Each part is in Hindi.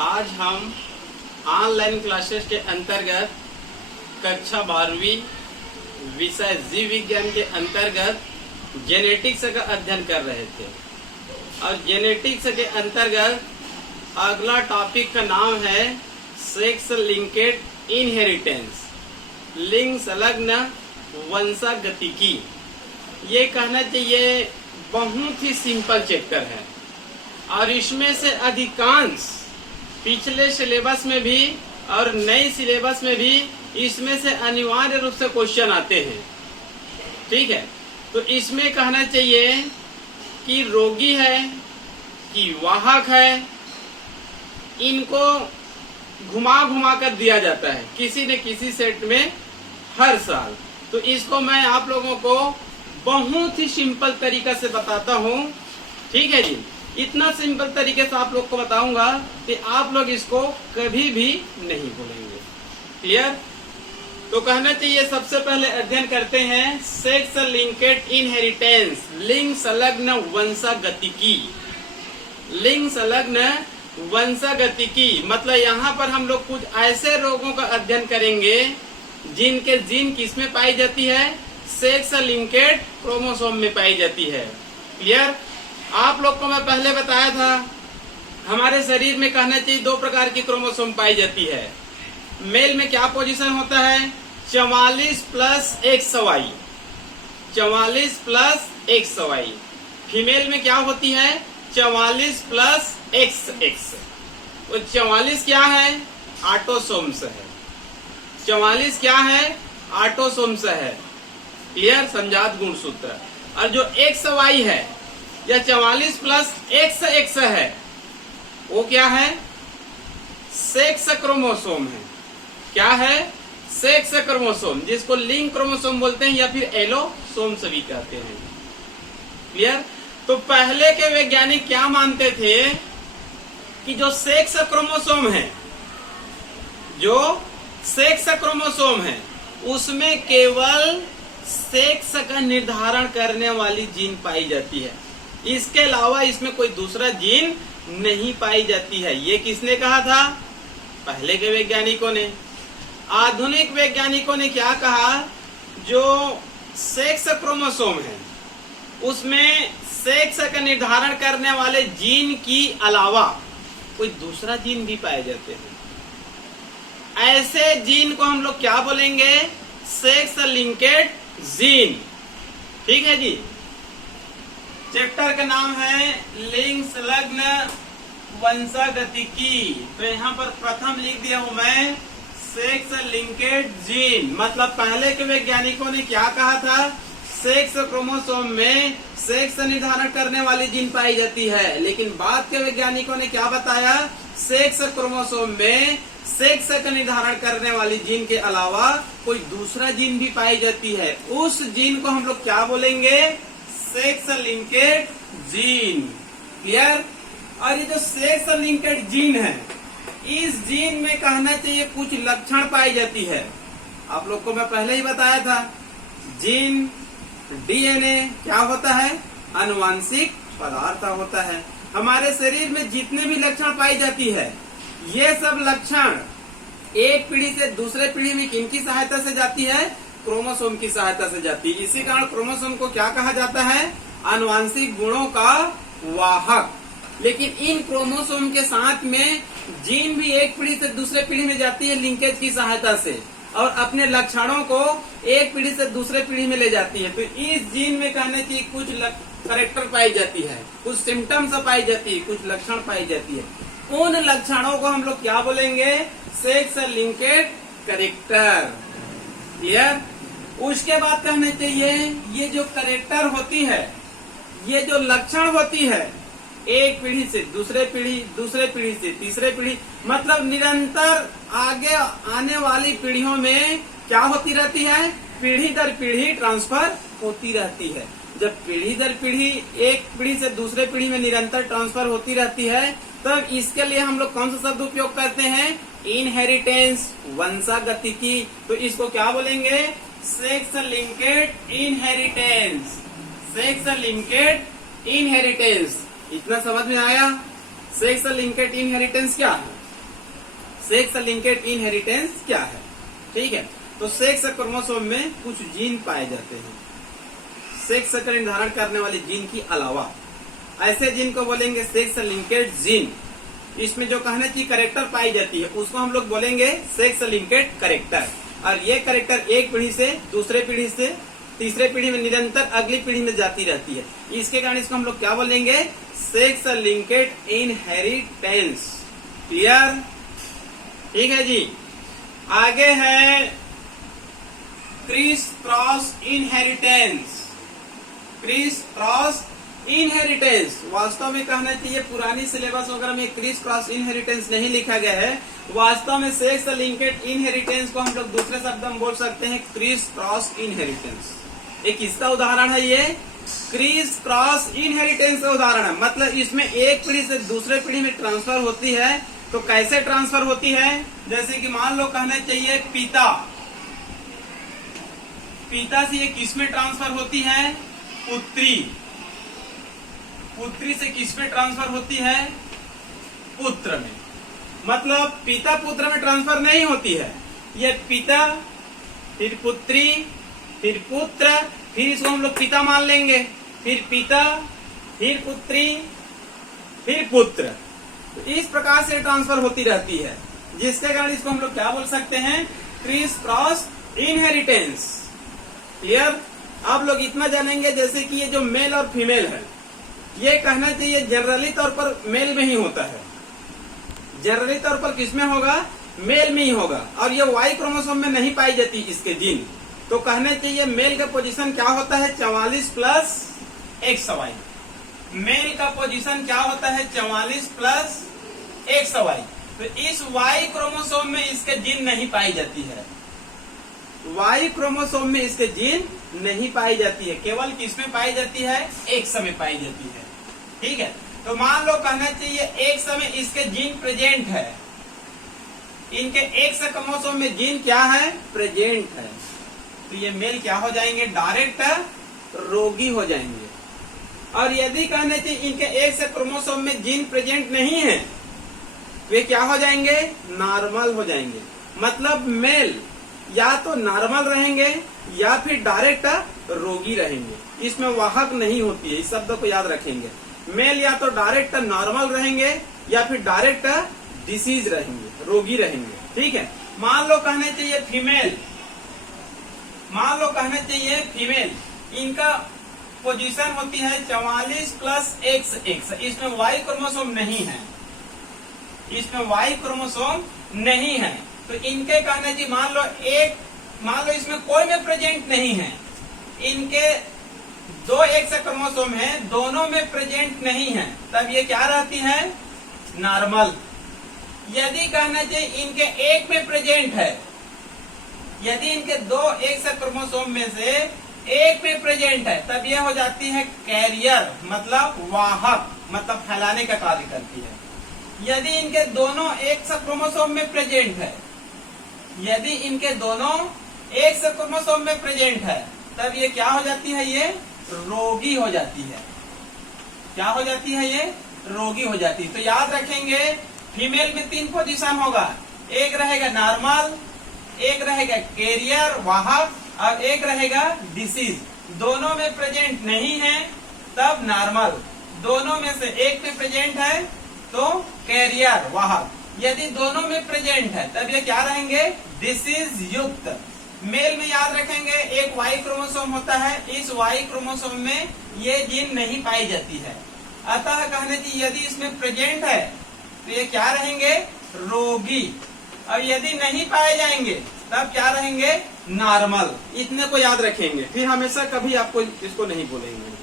आज हम ऑनलाइन क्लासेस के अंतर्गत कक्षा 12वीं विषय जीव विज्ञान के अंतर्गत जेनेटिक्स का अध्ययन कर रहे थे और जेनेटिक्स के अंतर्गत अगला टॉपिक का नाम है सेक्स लिंकेड इनहेरिटेंस, लिंग संलग्न वंशागतिकी। ये कहना चाहिए बहुत ही सिंपल चैप्टर है और इसमें से अधिकांश पिछले सिलेबस में भी और नई सिलेबस में भी इसमें से अनिवार्य रूप से क्वेश्चन आते हैं। ठीक है, तो इसमें कहना चाहिए कि रोगी है कि वाहक है, इनको घुमा घुमा कर दिया जाता है किसी न किसी सेट में हर साल। तो इसको मैं आप लोगों को बहुत ही सिंपल तरीका से बताता हूँ। ठीक है जी, इतना सिंपल तरीके से आप लोग को बताऊंगा कि आप लोग इसको कभी भी नहीं भूलेंगे। क्लियर? तो कहना चाहिए सबसे पहले अध्ययन करते हैं सेक्स लिंकेड इनहेरिटेंस, लिंग संलग्न वंशागतिकी। लिंग संलग्न वंशागतिकी मतलब यहाँ पर हम लोग कुछ ऐसे रोगों का अध्ययन करेंगे जिनके जीन किसमें पाई जाती है, सेक्स लिंकेड क्रोमोसोम में पाई जाती है। क्लियर? आप लोग को मैं पहले बताया था हमारे शरीर में कहना चाहिए दो प्रकार की क्रोमोसोम पाई जाती है। मेल में क्या पोजीशन होता है, 44 प्लस एक सवाई, 44 प्लस एक सवाई। फीमेल में क्या होती है, 44 प्लस XX। वो 44 क्या है, ऑटोसोम्स है। 44 क्या है, ऑटोसोम्स है। क्लियर? समझात गुणसूत्र। और जो XY है या 44 प्लस XX है वो क्या है, सेक्स क्रोमोसोम है। क्या है, सेक्स क्रोमोसोम, जिसको लिंग क्रोमोसोम बोलते हैं या फिर एलोसोम्स भी कहते हैं। क्लियर? तो पहले के वैज्ञानिक क्या मानते थे कि जो सेक्स क्रोमोसोम है, जो सेक्स क्रोमोसोम है उसमें केवल सेक्स का निर्धारण करने वाली जीन पाई जाती है, इसके अलावा इसमें कोई दूसरा जीन नहीं पाई जाती है। ये किसने कहा था, पहले के वैज्ञानिकों ने। आधुनिक वैज्ञानिकों ने क्या कहा, जो सेक्स क्रोमोसोम है उसमें सेक्स का निर्धारण करने वाले जीन की अलावा कोई दूसरा जीन भी पाए जाते हैं। ऐसे जीन को हम लोग क्या बोलेंगे, सेक्स लिंकेड जीन। ठीक है जी। चैप्टर का नाम है लिंग संलग्न वंशागतिकी। तो यहाँ पर प्रथम लिख दिया हूं मैं सेक्स लिंकेड जीन। मतलब पहले के वैज्ञानिकों ने क्या कहा था, सेक्स क्रोमोसोम में सेक्स निर्धारण करने वाली जीन पाई जाती है, लेकिन बाद के वैज्ञानिकों ने क्या बताया, सेक्स क्रोमोसोम में सेक्स का निर्धारण करने वाली जीन के अलावा कोई दूसरा जीन भी पाई जाती है। उस जीन को हम लोग क्या बोलेंगे, सेक्स लिंकेड जीन। क्लियर? और ये जो सेक्स लिंकेड जीन है, इस जीन में कहना चाहिए कुछ लक्षण पाई जाती है। आप लोग को मैं पहले ही बताया था, जीन DNA क्या होता है, आनुवांशिक पदार्थ होता है। हमारे शरीर में जितने भी लक्षण पाई जाती है, ये सब लक्षण एक पीढ़ी से दूसरे पीढ़ी में किनकी सहायता से जाती है, क्रोमोसोम की सहायता से जाती है। इसी कारण क्रोमोसोम को क्या कहा जाता है, आनुवांशिक गुणों का वाहक। लेकिन इन क्रोमोसोम के साथ में जीन भी एक पीढ़ी से दूसरे पीढ़ी में जाती है लिंकेज की सहायता से, और अपने लक्षणों को एक पीढ़ी से दूसरे पीढ़ी में ले जाती है। तो इस जीन में कहने की कुछ कैरेक्टर पाई जाती है, कुछ सिम्टम्स पाई जाती है, कुछ लक्षण पाई जाती है। उन लक्षणों को हम लोग क्या बोलेंगे, सेक्स लिंकेड कैरेक्टर। क्लियर? उसके बाद कहना चाहिए ये जो कैरेक्टर होती है, ये जो लक्षण होती है, एक पीढ़ी से दूसरे पीढ़ी, दूसरे पीढ़ी से तीसरे पीढ़ी, मतलब निरंतर आगे आने वाली पीढ़ियों में क्या होती रहती है, पीढ़ी दर पीढ़ी ट्रांसफर होती रहती है। जब पीढ़ी दर पीढ़ी एक पीढ़ी से दूसरे पीढ़ी में निरंतर ट्रांसफर होती रहती है, तब इसके लिए हम लोग कौन सा शब्द उपयोग करते हैं, इनहेरिटेंस, वंशागतिकी। तो इसको क्या बोलेंगे, sex linked inheritance, sex linked inheritance. इतना समझ में आया? सेक्स लिंकेड इनहेरिटेंस क्या है? सेक्स लिंकेड इनहेरिटेंस क्या है। ठीक है, तो सेक्स क्रोमोसोम में कुछ जीन पाए जाते हैं, सेक्स का निर्धारण करने वाले जीन की अलावा। ऐसे जीन को बोलेंगे सेक्स लिंकेड जीन। इसमें जो कहने की कैरेक्टर पाई जाती है उसको हम लोग बोलेंगे सेक्स लिंकेड कैरेक्टर। और ये कैरेक्टर एक पीढ़ी से दूसरे पीढ़ी से तीसरे पीढ़ी में निरंतर अगली पीढ़ी में जाती रहती है। इसके कारण इसको हम लोग क्या बोलेंगे, सेक्स लिंकेड इनहेरिटेंस। क्लियर? ठीक है जी। आगे है criss cross inheritance. Criss cross inheritance वास्तव में कहना चाहिए पुरानी सिलेबस वगैरह में क्रिस क्रॉस इनहेरिटेंस नहीं लिखा गया है। वास्तव में सेक्स लिंकेड इनहेरिटेंस को हम लोग दूसरे शब्द में बोल सकते हैं क्रिस क्रॉस इनहेरिटेंस। एक किसका उदाहरण है ये, क्रिस क्रॉस इनहेरिटेंस का उदाहरण है। मतलब इसमें एक पीढ़ी से दूसरे पीढ़ी में ट्रांसफर होती है। तो कैसे ट्रांसफर होती है, जैसे कि मान लो कहना चाहिए पिता से ये किस में ट्रांसफर होती है, पुत्री। पुत्री से किस में ट्रांसफर होती है, पुत्र में। मतलब पिता पुत्र में ट्रांसफर नहीं होती है, ये पिता फिर पुत्री फिर पुत्र, फिर इसको हम लोग पिता मान लेंगे, फिर पिता फिर पुत्री फिर पुत्र। तो इस प्रकार से ट्रांसफर होती रहती है, जिसके कारण इसको हम लोग क्या बोल सकते हैं, क्रिस क्रॉस इनहेरिटेंस। क्लियर? आप लोग इतना जानेंगे जैसे कि ये जो मेल और फीमेल है, ये कहना चाहिए जनरली तौर पर मेल में ही होता है। जनरली तौर पर किसमें होगा, मेल में ही होगा। और ये वाई क्रोमोसोम में नहीं पाई जाती इसके जीन। तो कहना चाहिए मेल का पोजीशन क्या होता है, 44 प्लस XY। मेल का पोजीशन क्या होता है, 44 प्लस XY। तो इस वाई क्रोमोसोम में इसके जीन नहीं पाई जाती है। वाई क्रोमोसोम में इसके जीन नहीं पाई जाती है, केवल किसमें पाई जाती है, X में पाई जाती है। ठीक है, तो मान लो कहना चाहिए X में इसके जीन प्रेजेंट है, इनके X क्रोमोसोम में जीन क्या है, प्रेजेंट है। तो ये मेल क्या हो जाएंगे, डायरेक्ट रोगी हो जाएंगे। और यदि कहना चाहिए इनके X क्रोमोसोम में जीन प्रेजेंट नहीं है, वे क्या हो जाएंगे, नॉर्मल हो जाएंगे। मतलब मेल या तो नॉर्मल रहेंगे या फिर डायरेक्ट रोगी रहेंगे। इसमें वाहक नहीं होती है, इस शब्द को याद रखेंगे। मेल या तो डायरेक्ट नॉर्मल रहेंगे या फिर डायरेक्ट डिसीज रहेंगे, रोगी रहेंगे। ठीक है, मान लो कहना चाहिए फीमेल, मान लो कहना चाहिए फीमेल, इनका पोजीशन होती है 44 प्लस XX। इसमें वाई क्रोमोसोम नहीं है, इसमें वाई क्रोमोसोम नहीं है। तो इनके कहना चाहिए मान लो इसमें कोई में प्रेजेंट नहीं है, इनके 2 X क्रोमोसोम है, दोनों में प्रेजेंट नहीं है, तब ये क्या रहती है, नॉर्मल। यदि कहना चाहिए इनके एक में प्रेजेंट है, यदि इनके 2 X क्रोमोसोम में से एक में प्रेजेंट है, तब यह हो जाती है कैरियर, मतलब वाहक, मतलब फैलाने का कार्य करती है। यदि इनके दोनों X क्रोमोसोम में प्रेजेंट है, यदि इनके दोनों X क्रोमोसोम में प्रेजेंट है, तब ये क्या हो जाती है, ये रोगी हो जाती है। क्या हो जाती है, ये रोगी हो जाती है। तो याद रखेंगे फीमेल में 3 पोजीशन होगा, एक रहेगा नॉर्मल, एक रहेगा कैरियर वाहक, और एक रहेगा डिसीज। दोनों में प्रेजेंट नहीं है तब नॉर्मल, दोनों में से एक में प्रेजेंट है तो कैरियर वाहक। यदि दोनों में प्रेजेंट है तब ये क्या रहेंगे, डिसीज युक्त। मेल में याद रखेंगे एक वाई क्रोमोसोम होता है, इस वाई क्रोमोसोम में ये जीन नहीं पाई जाती है। अतः कहने की यदि इसमें प्रेजेंट है तो ये क्या रहेंगे, रोगी। और यदि नहीं पाए जाएंगे तब क्या रहेंगे, नॉर्मल। इतने को याद रखेंगे, फिर हमेशा कभी आपको इसको नहीं बोलेंगे।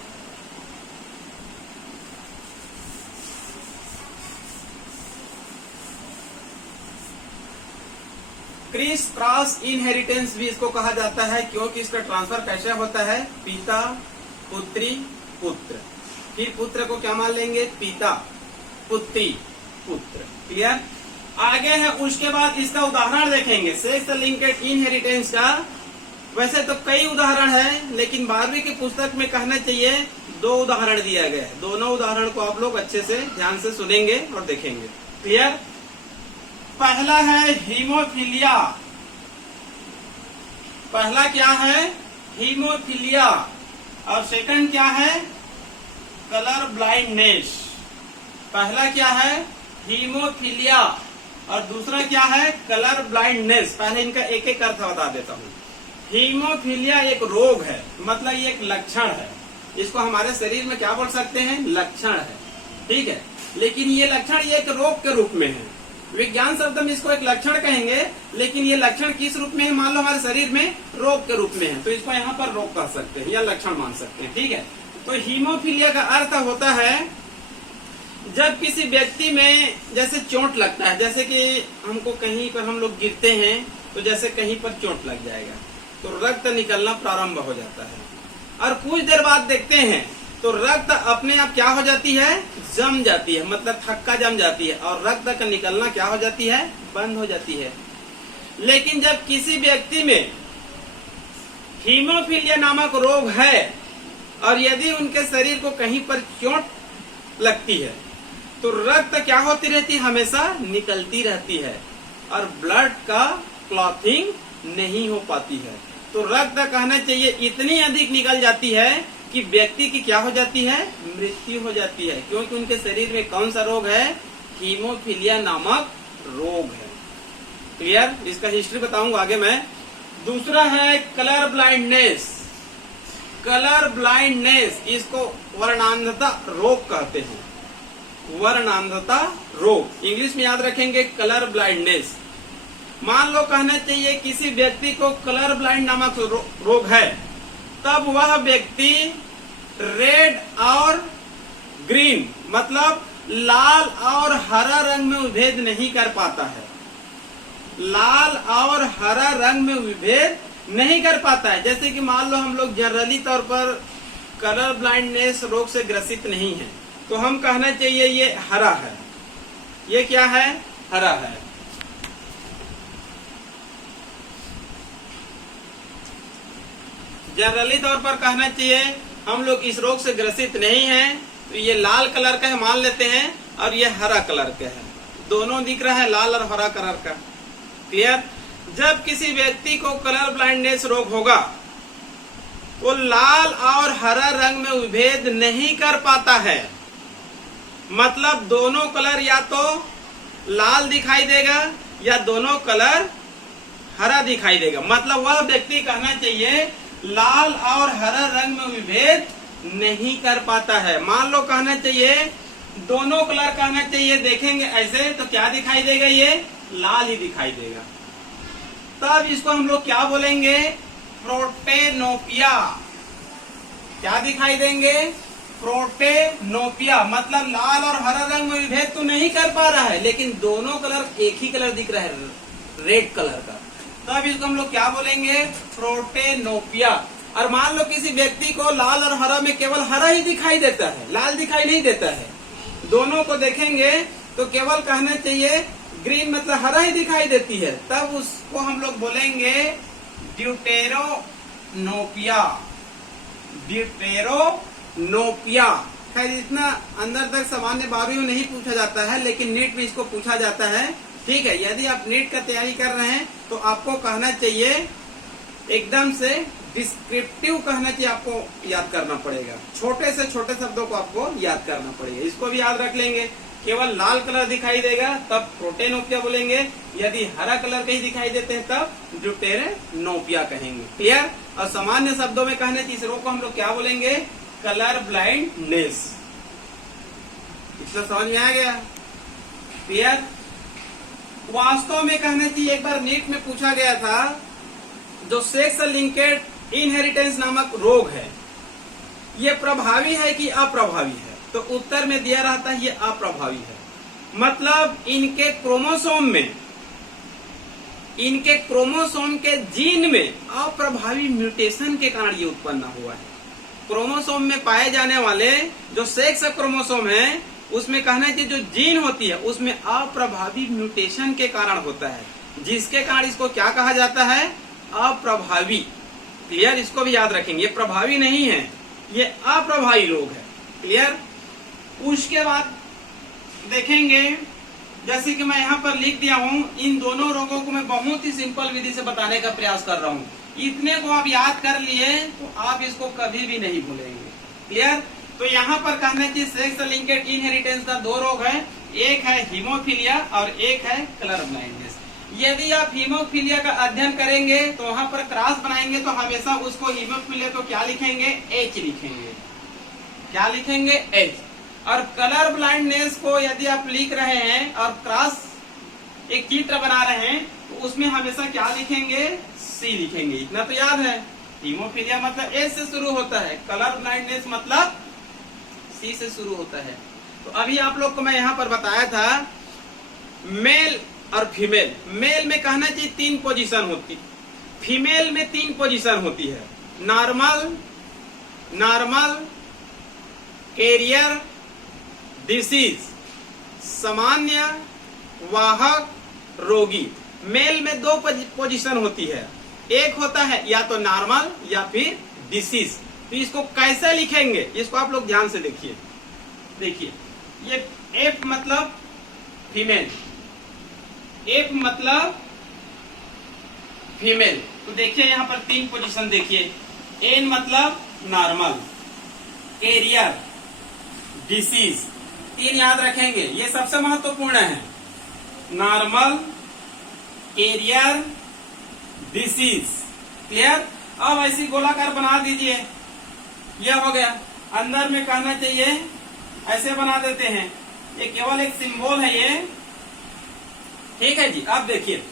क्रिस क्रॉस इनहेरिटेंस भी इसको कहा जाता है, क्योंकि इसका ट्रांसफर कैसे होता है, पिता पुत्री पुत्र। फिर पुत्र को क्या मान लेंगे, पिता पुत्री पुत्र। क्लियर? आगे है उसके बाद इसका उदाहरण देखेंगे सेक्स लिंकेड इनहेरिटेंस का। वैसे तो कई उदाहरण है, लेकिन 12वीं की पुस्तक में कहना चाहिए 2 उदाहरण दिया गया है। दोनों उदाहरण को आप लोग अच्छे से ध्यान से सुनेंगे और देखेंगे। क्लियर? पहला है हीमोफीलिया। पहला क्या है? हीमोफीलिया। और सेकंड क्या है? Colour blindness. पहला क्या है? हीमोफीलिया और दूसरा क्या है? Colour blindness. पहले इनका एक एक अर्थ बता देता हूँ। हीमोफीलिया एक रोग है, मतलब ये एक लक्षण है। इसको हमारे शरीर में क्या बोल सकते हैं? लक्षण है, ठीक है। लेकिन ये लक्षण ये एक रोग के रूप में है। विज्ञान शब्द में इसको एक लक्षण कहेंगे, लेकिन ये लक्षण किस रूप में है? मान लो हमारे शरीर में रोग के रूप में है, तो इसको यहाँ पर रोग कह सकते हैं या लक्षण मान सकते हैं, ठीक है। तो हीमोफीलिया का अर्थ होता है जब किसी व्यक्ति में जैसे चोट लगता है, जैसे कि हमको कहीं पर हम लोग गिरते हैं तो जैसे कहीं पर चोट लग जाएगा तो रक्त निकलना प्रारंभ हो जाता है, और कुछ देर बाद देखते हैं तो रक्त अपने आप क्या हो जाती है? जम जाती है, मतलब थक्का जम जाती है और रक्त का निकलना क्या हो जाती है? बंद हो जाती है। लेकिन जब किसी व्यक्ति में हीमोफीलिया नामक रोग है और यदि उनके शरीर को कहीं पर चोट लगती है तो रक्त क्या होती रहती है? हमेशा निकलती रहती है और ब्लड का क्लॉथिंग नहीं हो पाती है। तो रक्त कहना चाहिए इतनी अधिक निकल जाती है कि व्यक्ति की क्या हो जाती है? मृत्यु हो जाती है, क्योंकि उनके शरीर में कौन सा रोग है? हीमोफीलिया नामक रोग है। क्लियर? इसका हिस्ट्री बताऊंगा आगे मैं। दूसरा है कलर ब्लाइंडनेस। कलर ब्लाइंडनेस, इसको वर्णांधता रोग कहते हैं। वर्णांधता रोग, इंग्लिश में याद रखेंगे कलर ब्लाइंडनेस। मान लो कहना चाहिए किसी व्यक्ति को कलर ब्लाइंड नामक रोग है, तब वह व्यक्ति रेड और ग्रीन मतलब लाल और हरा रंग में विभेद नहीं कर पाता है। लाल और हरा रंग में विभेद नहीं कर पाता है। जैसे कि मान लो हम लोग जनरली तौर पर कलर ब्लाइंडनेस रोग से ग्रसित नहीं है, तो हम कहना चाहिए ये हरा है। ये क्या है? हरा है। जनरली तौर पर कहना चाहिए हम लोग इस रोग से ग्रसित नहीं हैं, तो ये लाल कलर का है मान लेते हैं और ये हरा कलर का है। दोनों दिख रहा है, लाल और हरा कलर का। क्लियर? जब किसी व्यक्ति को कलर ब्लाइंडनेस रोग होगा वो लाल और हरा रंग में विभेद नहीं कर पाता है, मतलब दोनों कलर या तो लाल दिखाई देगा या दोनों कलर हरा दिखाई देगा। मतलब वह व्यक्ति कहना चाहिए लाल और हरा रंग में विभेद नहीं कर पाता है। मान लो कहना चाहिए दोनों कलर कहना चाहिए, देखेंगे ऐसे तो क्या दिखाई देगा? ये लाल ही दिखाई देगा। तब इसको हम लोग क्या बोलेंगे? प्रोटेनोपिया। क्या दिखाई देंगे? प्रोटेनोपिया। मतलब लाल और हरा रंग में विभेद तो नहीं कर पा रहा है, लेकिन दोनों कलर एक ही कलर दिख रहा है, रेड कलर का। तब इसको हम लोग क्या बोलेंगे? प्रोटेनोपिया। और मान लो किसी व्यक्ति को लाल और हरा में केवल हरा ही दिखाई देता है, लाल दिखाई नहीं देता है। दोनों को देखेंगे तो केवल कहना चाहिए ग्रीन मतलब हरा ही दिखाई देती है, तब उसको हम लोग बोलेंगे ड्यूटेरोनोपिया। ड्यूटेरोनोपिया। खैर इतना अंदर तक सामान्य 12वीं में नहीं पूछा जाता है, लेकिन नीट में इसको पूछा जाता है, ठीक है। यदि आप नीट का तैयारी कर रहे हैं तो आपको कहना चाहिए एकदम से डिस्क्रिप्टिव कहना चाहिए, आपको याद करना पड़ेगा। छोटे से छोटे शब्दों को आपको याद करना पड़ेगा। इसको भी याद रख लेंगे। केवल लाल कलर दिखाई देगा तब प्रोटेनोपिया बोलेंगे, यदि हरा कलर कहीं दिखाई देते हैं तब ड्यूटेरोनोपिया कहेंगे। क्लियर? और सामान्य शब्दों में कहने चाहिए इस रोग को हम लोग क्या बोलेंगे? Colour blindness. इसका समझ में आ गया? क्लियर? वास्तव में कहना चाहिए एक बार नीट में पूछा गया था, जो सेक्स लिंकेड इनहेरिटेंस नामक रोग है ये प्रभावी है कि अप्रभावी है? तो उत्तर में दिया रहता है ये अप्रभावी है। मतलब इनके क्रोमोसोम के जीन में अप्रभावी म्यूटेशन के कारण ये उत्पन्न हुआ है। क्रोमोसोम में पाए जाने वाले जो सेक्स क्रोमोसोम है उसमें कहना चाहिए जो जीन होती है उसमें अप्रभावी म्यूटेशन के कारण होता है, जिसके कारण इसको क्या कहा जाता है? अप्रभावी। क्लियर? इसको भी याद रखेंगे, ये प्रभावी नहीं है, ये अप्रभावी रोग है। क्लियर? उसके बाद देखेंगे जैसे कि मैं यहाँ पर लिख दिया हूँ, इन दोनों रोगों को मैं बहुत ही सिंपल विधि से बताने का प्रयास कर रहा हूँ। इतने को आप याद कर लिए तो आप इसको कभी भी नहीं भूलेंगे। क्लियर? तो यहाँ पर कहना चाहिए सेक्स लिंकेड इनहेरिटेंस का दो रोग है, एक है हीमोफीलिया और एक है कलर ब्लाइंडनेस। यदि आप हीमोफीलिया का अध्ययन करेंगे तो वहां पर क्रॉस बनाएंगे तो हमेशा उसको हीमोफीलिया को क्या लिखेंगे? एच लिखेंगे। क्या लिखेंगे? एच। और कलर ब्लाइंडनेस को यदि आप लिख रहे हैं और क्रॉस एक चित्र बना रहे हैं तो उसमें हमेशा क्या लिखेंगे? सी लिखेंगे। इतना तो याद है। हीमोफीलिया मतलब एच से शुरू होता है, कलर ब्लाइंडनेस मतलब सी से शुरू होता है। तो अभी आप लोग को मैं यहाँ पर बताया था मेल और फीमेल। मेल में कहना चाहिए 3 पोजीशन होती, फीमेल में 3 पोजीशन होती है, नॉर्मल, नॉर्मल, कैरियर, डिसीज, सामान्य, वाहक, रोगी। मेल में 2 पोजीशन होती है, एक होता है या तो नॉर्मल या फिर डिसीज। तो इसको कैसे लिखेंगे इसको आप लोग ध्यान से देखिए। देखिए ये एफ मतलब फीमेल, एफ मतलब फीमेल। तो देखिए यहाँ पर 3 पोजीशन देखिए, एन मतलब नॉर्मल, कैरियर, डिसीज। 3 याद रखेंगे, ये सबसे महत्वपूर्ण है। Normal, carrier, disease. क्लियर? अब ऐसी गोलाकार बना दीजिए, यह हो गया। अंदर में कहना चाहिए ऐसे बना देते हैं, ये केवल एक सिंबल है ये। ठीक है जी। अब देखिए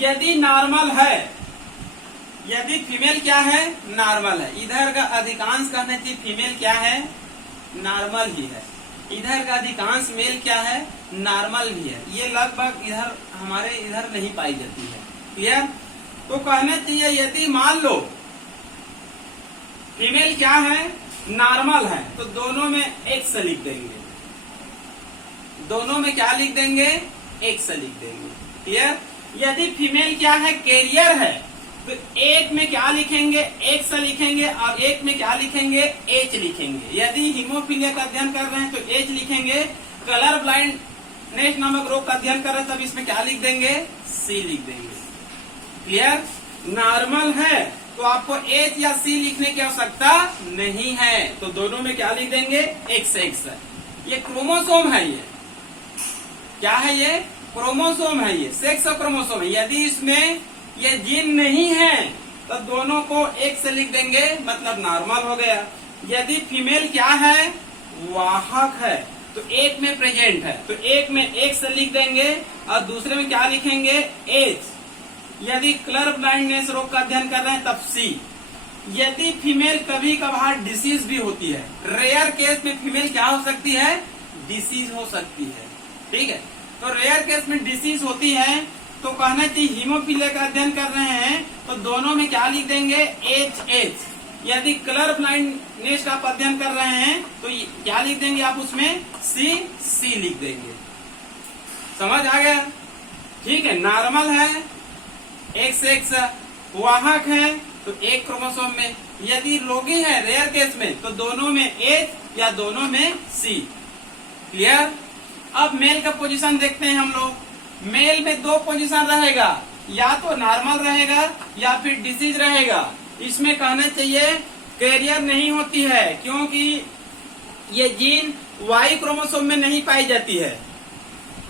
यदि नॉर्मल है, यदि फीमेल क्या है? नॉर्मल है। इधर का अधिकांश कहना चाहिए फीमेल क्या है? नॉर्मल ही है। इधर का अधिकांश मेल क्या है? नॉर्मल भी है। ये लगभग इधर हमारे इधर नहीं पाई जाती है। क्लियर? तो कहना चाहिए यदि मान लो फीमेल क्या है? नॉर्मल है, तो दोनों में एक्स लिख देंगे। दोनों में क्या लिख देंगे? एक्स लिख देंगे। क्लियर? यदि फीमेल क्या है? कैरियर है, तो एक में क्या लिखेंगे? एक्स लिखेंगे और एक में क्या लिखेंगे? एच लिखेंगे। यदि हीमोफीलिया का अध्ययन कर रहे हैं तो एच लिखेंगे। कलर ब्लाइंडनेस नामक रोग का अध्ययन कर रहे हैं तब इसमें क्या लिख देंगे? सी लिख देंगे। क्लियर? नॉर्मल है तो आपको एच या सी लिखने की आवश्यकता नहीं है, तो दोनों में क्या लिख देंगे? X x. ये क्रोमोसोम है। ये क्या है? ये क्रोमोसोम है। ये सेक्स क्रोमोसोम है। यदि इसमें ये जीन नहीं है तो दोनों को एक से लिख देंगे, मतलब नॉर्मल हो गया। यदि फीमेल क्या है? वाहक है, तो एक में प्रेजेंट है, तो एक में एक से लिख देंगे और दूसरे में क्या लिखेंगे? एच। यदि कलर ब्लाइंडनेस रोग का अध्ययन कर रहे हैं तब सी। यदि फीमेल कभी कभार डिसीज भी होती है, रेयर केस में फीमेल क्या हो सकती है? डिसीज हो सकती है। ठीक है? तो रेयर केस में डिसीज होती है तो कहना चाहिए हीमोफीलिया का अध्ययन कर रहे हैं तो दोनों में क्या लिख देंगे? H H. यदि कलर ब्लाइंडनेस का आप अध्ययन कर रहे हैं तो क्या लिख देंगे आप उसमें? सी सी लिख देंगे। समझ आ गया? ठीक है। नॉर्मल है, एक्स एक्स, वाहक है तो एक क्रोमोसोम में। यदि रोगी है रेयर केस में तो दोनों में एच या दोनों में सी। क्लियर? अब मेल का पोजीशन देखते हैं हम लोग। मेल में 2 पोजीशन रहेगा, या तो नॉर्मल रहेगा या फिर डिसीज रहेगा। इसमें कहना चाहिए कैरियर नहीं होती है क्योंकि ये जीन वाई क्रोमोसोम में नहीं पाई जाती है,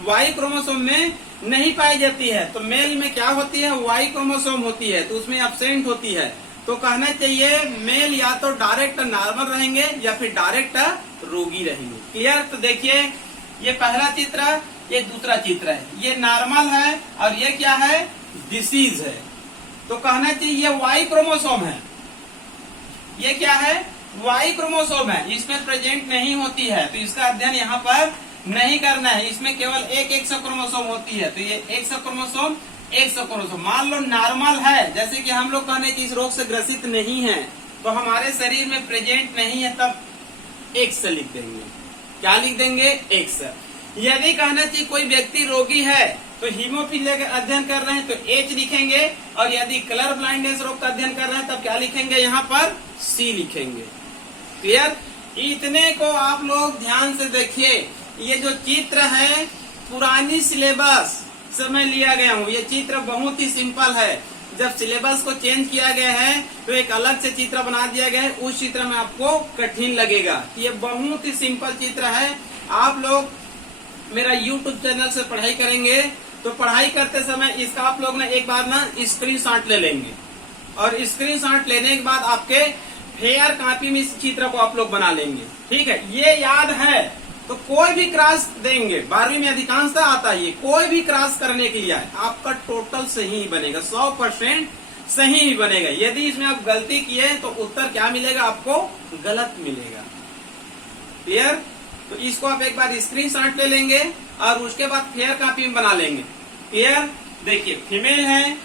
वाई क्रोमोसोम में नहीं पाई जाती है। तो मेल में क्या होती है? वाई क्रोमोसोम होती है, तो उसमें एब्सेंट होती है। तो कहना चाहिए मेल या तो डायरेक्ट नॉर्मल रहेंगे या फिर डायरेक्ट रोगी रहेंगे। क्लियर? तो देखिए ये पहला चित्र, ये दूसरा चित्र है। ये नॉर्मल है और ये क्या है? डिसीज है। तो कहना चाहिए ये वाई क्रोमोसोम है। ये क्या है? वाई क्रोमोसोम है, इसमें प्रेजेंट नहीं होती है, तो इसका अध्ययन यहाँ पर नहीं करना है। इसमें केवल एक एक्स क्रोमोसोम होती है, तो ये एक्स क्रोमोसोम एक्स क्रोमोसोम। मान लो नॉर्मल है, जैसे कि हम लोग कहने की इस रोग से ग्रसित नहीं है, तो हमारे शरीर में प्रेजेंट नहीं है, तब एक्स लिख देंगे। क्या लिख देंगे? एक्स। यदि कहना चाहिए कोई व्यक्ति रोगी है तो हीमोफीलिया का अध्ययन कर रहे हैं तो एच लिखेंगे, और यदि कलर ब्लाइंडनेस रोग का अध्ययन कर रहे हैं तब क्या लिखेंगे? यहाँ पर सी लिखेंगे। क्लियर? इतने को आप लोग ध्यान से देखिए। ये जो चित्र है पुरानी सिलेबस से मैं लिया गया हूँ। ये चित्र बहुत ही सिंपल है। जब सिलेबस को चेंज किया गया है तो एक अलग से चित्र बना दिया गया है, उस चित्र में आपको कठिन लगेगा। ये बहुत ही सिंपल चित्र है। आप लोग मेरा YouTube चैनल से पढ़ाई करेंगे तो पढ़ाई करते समय इसका आप लोग ना एक बार ना स्क्रीनशॉट ले लेंगे, और स्क्रीनशॉट लेने के बाद आपके फेयर कॉपी में इस चित्र को आप लोग बना लेंगे। ठीक है, ये याद है तो कोई भी क्रॉस देंगे, 12वीं में अधिकांशतः आता है, कोई भी क्रॉस करने के लिए आपका टोटल सही ही बनेगा, 100% सही ही बनेगा। यदि इसमें आप गलती किए तो उत्तर क्या मिलेगा, आपको गलत मिलेगा। क्लियर? तो इसको आप एक बार स्क्रीनशॉट ले लेंगे और उसके बाद फेयर कॉपी में बना लेंगे। क्लियर? देखिए, फीमेल है,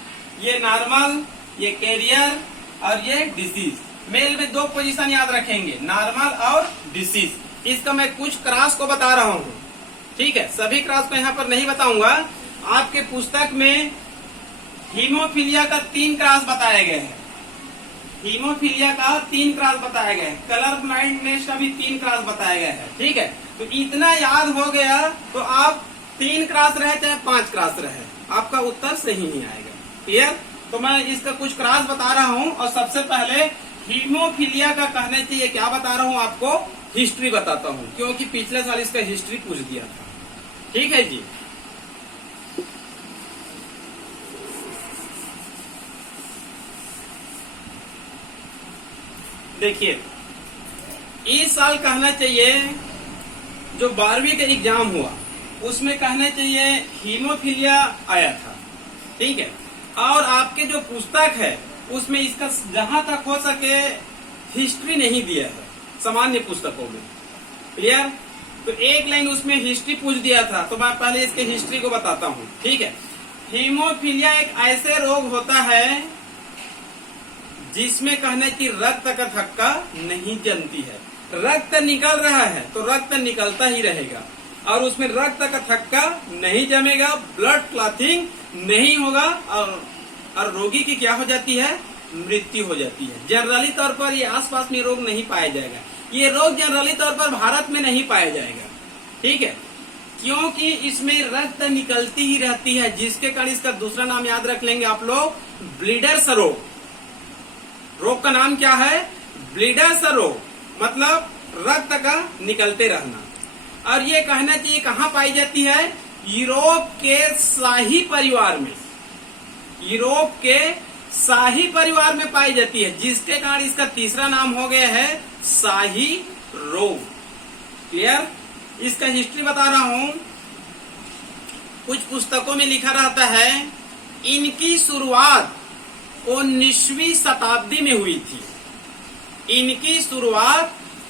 ये नॉर्मल, ये कैरियर और ये डिसीज। मेल में 2 पोजीशन याद रखेंगे, नॉर्मल और डिसीज। इसका मैं कुछ क्रॉस को बता रहा हूँ। ठीक है, सभी क्रॉस को यहाँ पर नहीं बताऊंगा। आपके पुस्तक में हीमोफीलिया का 3 क्रॉस बताए गए हैं। हीमोफीलिया का 3 क्रॉस बताया गया है। कलर ब्लाइंडनेस का भी 3 क्रॉस बताया गया है। ठीक है, तो इतना याद हो गया तो आप 3 क्रॉस रहे चाहे 5 क्रॉस रहे, आपका उत्तर सही नहीं आएगा। क्लियर? तो मैं इसका कुछ क्रॉस बता रहा हूँ, और सबसे पहले हीमोफीलिया का कहने चाहिए क्या बता रहा हूँ, आपको हिस्ट्री बताता हूँ, क्योंकि पिछले साल इसका हिस्ट्री पूछ दिया था। ठीक है जी। देखिए, इस साल कहना चाहिए जो 12वीं का एग्जाम हुआ उसमें कहना चाहिए हीमोफीलिया आया था। ठीक है, और आपके जो पुस्तक है उसमें इसका जहां तक हो सके हिस्ट्री नहीं दिया है, सामान्य पुस्तकों में। क्लियर? तो एक लाइन उसमें हिस्ट्री पूछ दिया था, तो मैं पहले इसके हिस्ट्री को बताता हूँ। ठीक है, हीमोफीलिया एक ऐसे रोग होता है जिसमें कहने की रक्त का थक्का नहीं जमती है। रक्त निकल रहा है तो रक्त निकलता ही रहेगा, और उसमें रक्त का थक्का नहीं जमेगा, ब्लड क्लॉटिंग नहीं होगा, और रोगी की क्या हो जाती है, मृत्यु हो जाती है। जनरली तौर पर ये आसपास में रोग नहीं पाया जाएगा। ये रोग जनरली तौर पर भारत में नहीं पाया जाएगा। ठीक है, क्योंकि इसमें रक्त निकलती ही रहती है, जिसके कारण इसका दूसरा नाम याद रख लेंगे आप लोग, ब्लीडर्स रोग। रोग का नाम क्या है, ब्लीडर्स रोग, मतलब रक्त का निकलते रहना। और ये कहना चाहिए कहाँ पाई जाती है, यूरोप के शाही परिवार में। यूरोप के शाही परिवार में पाई जाती है, जिसके कारण इसका तीसरा नाम हो गया है शाही रोग। क्लियर? इसका हिस्ट्री बता रहा हूं। कुछ पुस्तकों में लिखा रहता है इनकी शुरुआत 19वीं शताब्दी में हुई थी। इनकी शुरुआत